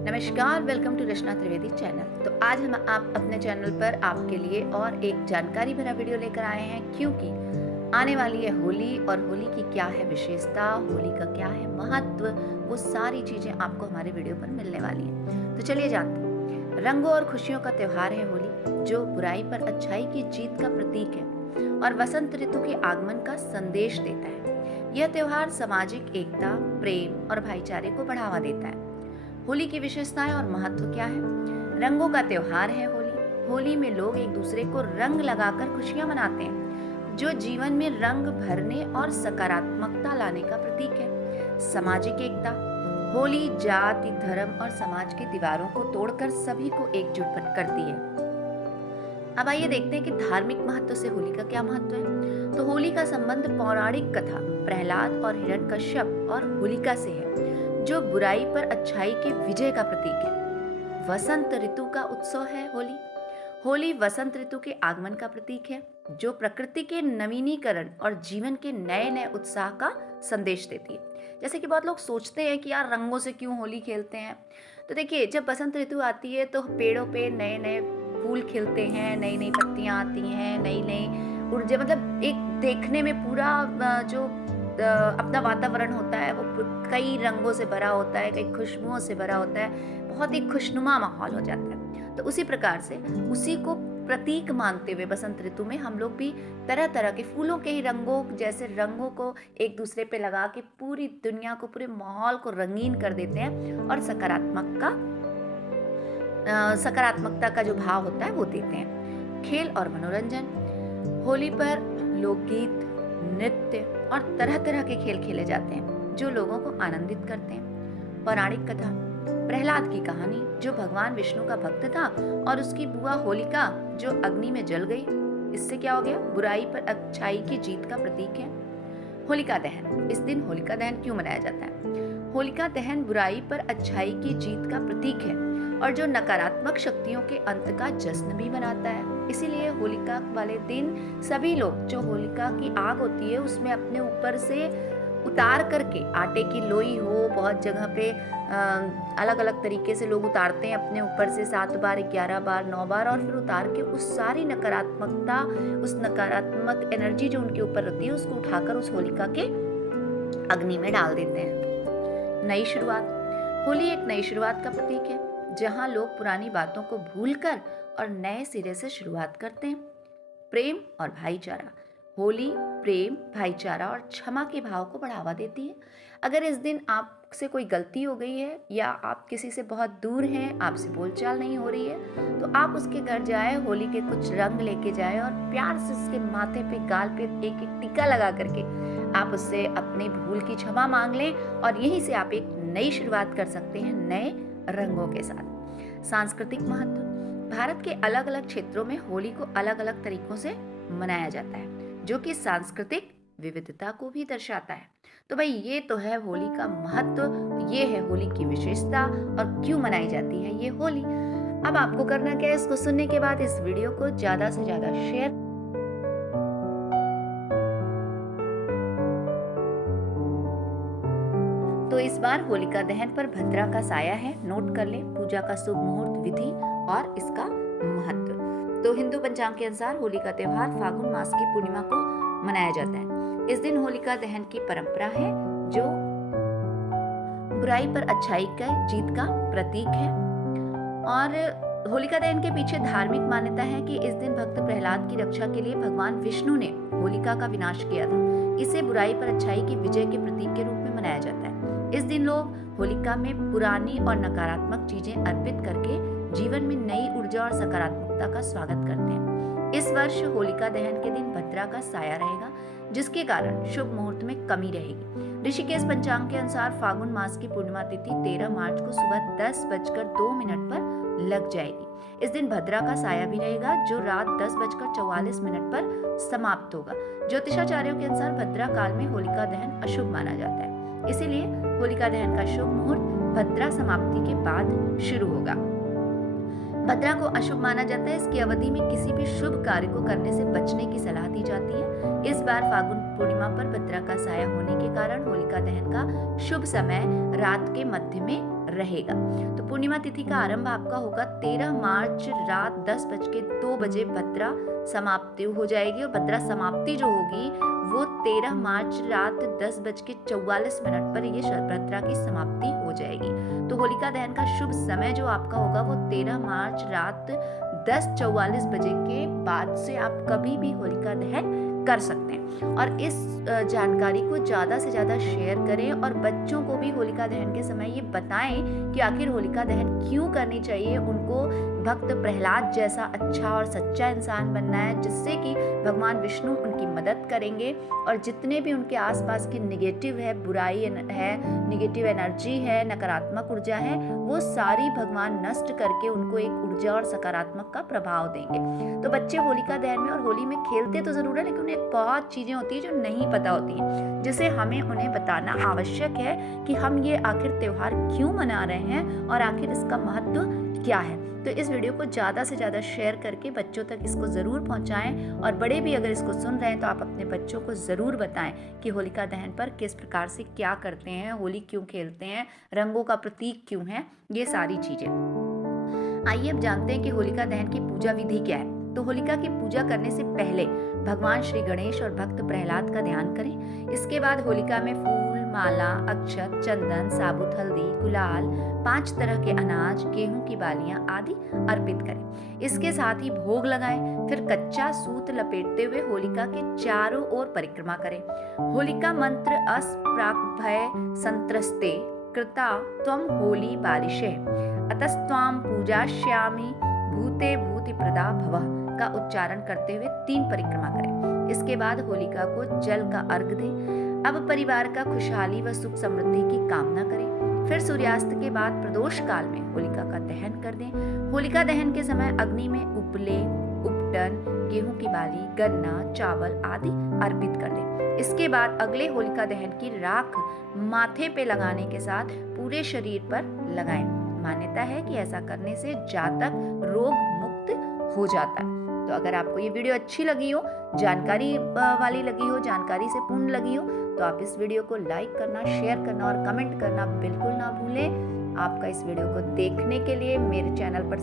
नमस्कार, welcome to Rachna Trivedi channel. तो आज हम आप अपने चैनल पर आपके लिए और एक जानकारी भरा वीडियो लेकर आए हैं, क्योंकि आने वाली है होली और होली की क्या है विशेषता, होली का क्या है महत्व, वो सारी चीजें आपको हमारे वीडियो पर मिलने वाली हैं। तो चलिए जानते हैं। रंगों और खुशियों का त्योहार है होली, जो बुराई पर अच्छाई की जीत का प्रतीक है और वसंत ऋतु के आगमन का संदेश देता है। यह त्योहार सामाजिक एकता, प्रेम और भाईचारे को बढ़ावा देता है। होली की विशेषताएं और महत्व क्या है? रंगों का त्योहार है होली। होली में लोग एक दूसरे को रंग लगाकर खुशियां मनाते हैं, जो जीवन में रंग भरने और सकारात्मकता लाने का प्रतीक है। सामाजिक एकता, होली जाति, धर्म और समाज की दीवारों को तोड़कर सभी को एकजुट करती है। अब आइए देखते हैं कि धार्मिक महत्व से होली का क्या महत्व है। तो होली का संबंध पौराणिक कथा प्रहलाद और हिरण्यकश्यप और होलिका से है, जो बुराई पर अच्छाई के विजय का प्रतीक है। वसंत ऋतु का उत्सव है होली। होली वसंत ऋतु के आगमन का प्रतीक है, जो प्रकृति के नवीनीकरण और जीवन के नए नए उत्साह का संदेश देती है। जैसे कि बहुत लोग सोचते हैं कि यार रंगों से क्यों होली खेलते हैं। तो देखिए, जब बसंत ऋतु आती है तो पेड़ों पे नए नए फूल खिलते हैं, नई नई पत्तियां आती हैं, नई नई ऊर्जा, मतलब एक देखने में पूरा जो अपना वातावरण होता है वो कई रंगों से भरा होता है, कई खुशबुओं से भरा होता है, बहुत ही खुशनुमा माहौल हो जाता है। तो उसी प्रकार से उसी को प्रतीक मानते हुए बसंत ऋतु में हम लोग भी तरह तरह के फूलों के ही रंगों जैसे रंगों को एक दूसरे पे लगा के पूरी दुनिया को, पूरे माहौल को रंगीन कर देते हैं और सकारात्मकता का जो भाव होता है वो देते हैं। खेल और मनोरंजन, होली पर लोकगीत, नृत्य और तरह तरह के खेल खेले जाते हैं, जो लोगों को आनंदित करते हैं। पौराणिक कथा, प्रहलाद की कहानी, जो भगवान विष्णु का भक्त था और उसकी बुआ होलिका जो अग्नि में जल गई, इससे क्या हो गया? बुराई पर अच्छाई की जीत का प्रतीक है। होलिका दहन, इस दिन होलिका दहन क्यों मनाया जाता है? होलिका दहन बुराई पर अच्छाई की जीत का प्रतीक है और जो नकारात्मक शक्तियों के अंत का जश्न भी मनाता है। इसीलिए होलिका वाले दिन सभी लोग, जो होलिका की आग होती है उसमें अपने ऊपर से उतार करके, आटे की लोई हो, बहुत जगह पे अलग अलग तरीके से लोग उतारते हैं अपने ऊपर से 7 बार, 11 बार, 9 बार, और फिर उतार के उस सारी नकारात्मकता, उस नकारात्मक एनर्जी जो उनके ऊपर रहती है उसको उठाकर उस होलिका के अग्नि में डाल देते हैं। नई शुरुआत, होली एक नई शुरुआत का प्रतीक है, जहां लोग पुरानी बातों को भूलकर और नए सिरे से शुरुआत करते हैं। प्रेम और भाईचारा, होली प्रेम, भाईचारा और क्षमा के भाव को बढ़ावा देती है। अगर इस दिन आपसे कोई गलती हो गई है या आप किसी से बहुत दूर हैं, आपसे बोलचाल नहीं हो रही है, तो आप उसके घर जाए, होली के कुछ रंग लेके जाए और प्यार से उसके माथे पे, गाल पे एक एक टीका लगा करके आप उससे अपने भूल की क्षमा मांग लें और यहीं से आप एक नई शुरुआत कर सकते हैं नए रंगों के साथ। सांस्कृतिक महत्व, भारत के अलग अलग क्षेत्रों में होली को अलग अलग तरीकों से मनाया जाता है, जो कि सांस्कृतिक विविधता को भी दर्शाता है। तो भाई, ये तो है होली का महत्व, ये है होली की विशेषता और क्यों मनाई जाती है ये होली। अब आपको करना क्या है? इसको सुनने के बाद इस वीडियो को ज्यादा से ज्यादा शेयर। तो इस बार होलिका दहन पर भद्रा का साया है, नोट कर लें। पूजा का शुभ मुहूर्त, विधि और इसका महत्व। तो हिंदू पंचांग के अनुसार होली का त्योहार फागुन मास की पूर्णिमा को मनाया जाता है। इस दिन होलिका दहन की परंपरा है, जो बुराई पर अच्छाई का जीत का प्रतीक है। और होलिका दहन के पीछे धार्मिक मान्यता है कि इस दिन भक्त प्रहलाद की रक्षा के लिए भगवान विष्णु ने होलिका का विनाश किया था। इसे बुराई पर अच्छाई की विजय के प्रतीक के रूप में मनाया जाता है। इस दिन लोग होलिका में पुरानी और नकारात्मक चीजें अर्पित करके जीवन में नई ऊर्जा और सकारात्मकता का स्वागत करते हैं। इस वर्ष होलिका दहन के दिन भद्रा का साया रहेगा, जिसके कारण शुभ मुहूर्त में कमी रहेगी। ऋषिकेश पंचांग के अनुसार फागुन मास की पूर्णिमा तिथि 13 मार्च को सुबह 10:02 पर लग जाएगी। इस दिन भद्रा का साया भी रहेगा, जो रात 10:44 पर समाप्त होगा। ज्योतिषाचार्यों के अनुसार भद्रा काल में होलिका दहन अशुभ माना जाता है, इसीलिए होलिका दहन का शुभ मुहूर्त भद्रा समाप्ति के बाद शुरू होगा। भद्रा को अशुभ माना जाता है। इसकी अवधि में किसी भी शुभ कार्य को करने से बचने की सलाह दी जाती है। इस बार फागुन पूर्णिमा पर भद्रा का साया होने के कारण होलिका दहन का शुभ समय रात के मध्य में रहेगा। तो पूर्णिमा तिथि का आरंभ आपका होगा 13 मार्च रात 10:02 बजे भद्रा समाप्ति हो जाएगी, और भद्रा समाप्ति जो होगी वो 13 मार्च रात 10:44 पर ये भद्रा की समाप्ति हो जाएगी। तो होलिका दहन का शुभ समय जो आपका होगा वो 13 मार्च रात 10:44 बजे के बाद से आप कभी भी होलिका दहन कर सकते हैं। और इस जानकारी को ज़्यादा से ज़्यादा शेयर करें और बच्चों को भी होलिका दहन के समय ये बताएं कि आखिर होलिका दहन क्यों करनी चाहिए। उनको भक्त प्रहलाद जैसा अच्छा और सच्चा इंसान बनना है, जिससे कि भगवान विष्णु उनकी मदद करेंगे और जितने भी उनके आसपास की निगेटिव है, बुराई है, निगेटिव एनर्जी है, नकारात्मक ऊर्जा है, वो सारी भगवान नष्ट करके उनको एक ऊर्जा और सकारात्मक का प्रभाव देंगे। तो बच्चे होलिका दहन में और होली में खेलते तो जरूर है, लेकिन उन्हें बहुत चीजें होती है जो नहीं पता होती हैं, जिसे हमें उन्हें बताना आवश्यक है कि हम ये आखिर त्योहार क्यों मना रहे हैं और आखिर इसका महत्व क्या है। तो इस वीडियो को ज़्यादा से ज़्यादा शेयर करके बच्चों तक इसको ज़रूर पहुंचाएं, और बड़े भी अगर इसको सुन रहे हैं तो आप अपने बच्चों को ज़रूर बताएं कि होलिका दहन पर किस प्रकार से क्या करते हैं, होली क्यों खेलते हैं, रंगों का प्रतीक क्यों है, ये सारी चीज़ें। आइए अब जानते हैं कि होलिका दहन की पूजा विधि क्या है। तो होलिका की पूजा करने से पहले भगवान श्री गणेश और भक्त प्रहलाद का ध्यान करें। इसके बाद होलिका में फूल, माला, अक्षत, चंदन, साबुत हल्दी, गुलाल, 5 तरह के अनाज, गेहूं की बालियां आदि अर्पित करें। इसके साथ ही भोग लगाएं। फिर कच्चा सूत लपेटते हुए होलिका के चारों ओर परिक्रमा करें। होलिका मंत्र अस्प्राक्भय संत्रस्ते कृता त्वं होली बारिशे अतस्त्वां पूजास्यामि भूते भूति प्रदा भवः का उच्चारण करते हुए 3 परिक्रमा करें। इसके बाद होलिका को जल का अर्घ दें। अब परिवार का खुशहाली व सुख समृद्धि की कामना करें। फिर सूर्यास्त के बाद प्रदोष काल में होलिका का दहन कर दें। होलिका दहन के समय अग्नि में उपले, उपटन, गेहूं की बाली, गन्ना, चावल आदि अर्पित कर दें। इसके बाद अगले होलिका दहन की राख माथे पे लगाने के साथ पूरे शरीर पर लगाएं। मान्यता है कि ऐसा करने से जातक रोग मुक्त हो जाता है। तो अगर आपको ये वीडियो अच्छी लगी हो, जानकारी वाली लगी हो, जानकारी से पूर्ण लगी हो, तो आप इस वीडियो को लाइक करना, शेयर करना और कमेंट करना बिल्कुल ना भूलें। आपका इस वीडियो को देखने के लिए मेरे चैनल पर